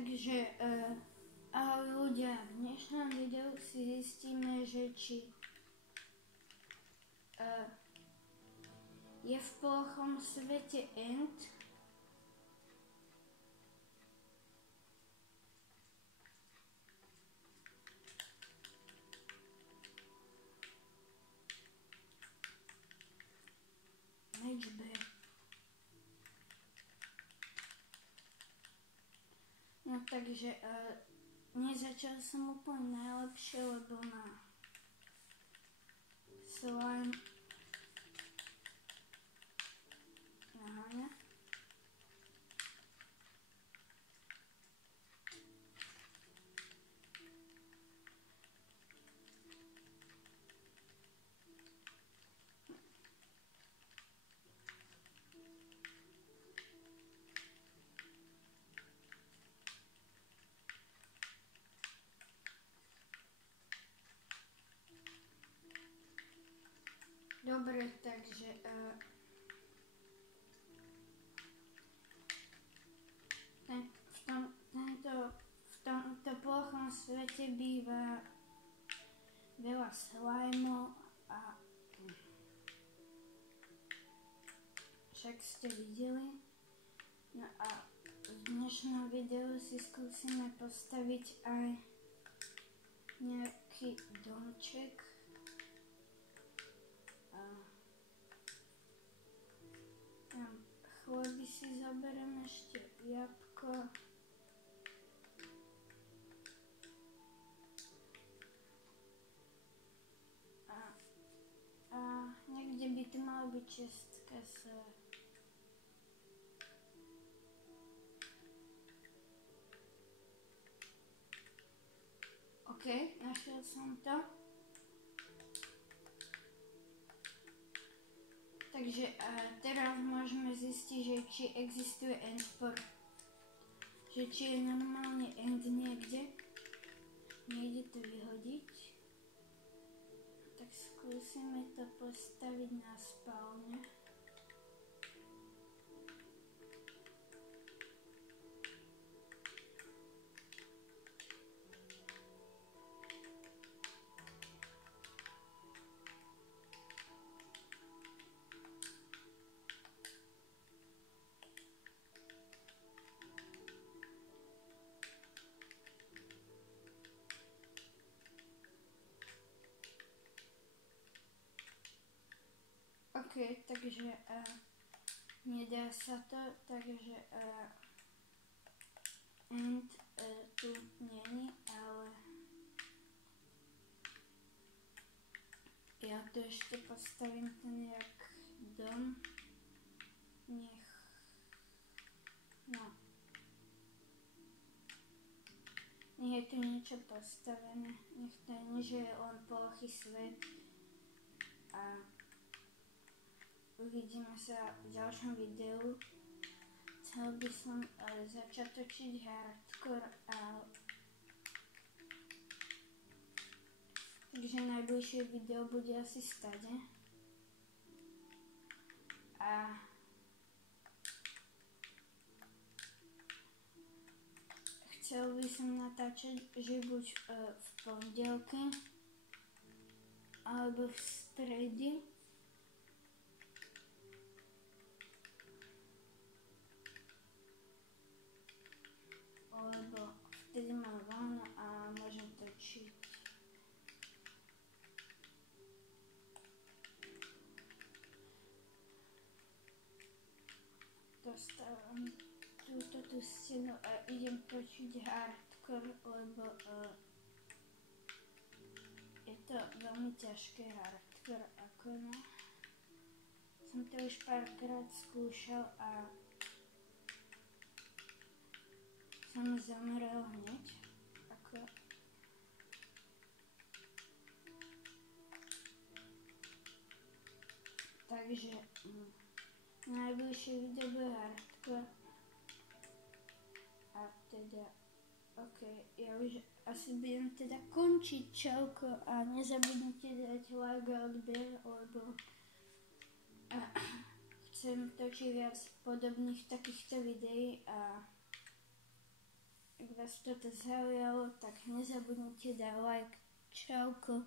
Takže ahoj ľudia, v dnešnom videu si zistíme, že či je v plochom svete end match B. No takže nezačal som úplne najlepšie, lebo na slime naháňa. Dobre, takže v tomto plochom svete býva veľa slimeov a však ste videli. No a v dnešnom videu si skúsime postaviť aj nejaký domček. Chleby si zoberiem, ešte jabko. A niekde by tu mala byť čestka s... OK, našiel som to. Takže teraz môžeme zistiť, že či existuje endport. Že či je normálne end niekde. Nejde to vyhodiť. Tak skúsime to postaviť na spawne. OK, takže nedá sa to, takže end tu není, ale ja tu ešte postavím ten jak dom. Nech je tu niečo postavené, nech to nie, že je len plochý svet a uvidíme sa v ďalšom videu. Chcel by som začať točiť hardcore, takže najbližšie video bude asi stade. A chcel by som natáčať, že buď v pondelky alebo v strede. Lebo vtedy mám voľno a môžem točiť. Dostávam túto stenu a idem točiť hardcore, lebo je to veľmi ťažké hardcore, ako no. Som to už párkrát skúšal a som zomrel hneď, ako... Takže najbližšie video bude hardcore. A teda, OK, ja už asi budem teda končiť, čauko, a nezabudnite dať like a odber, lebo chcem točiť viac podobných takýchto videí a vás toto zaujalo, tak nezabudnite dať like. Čauko.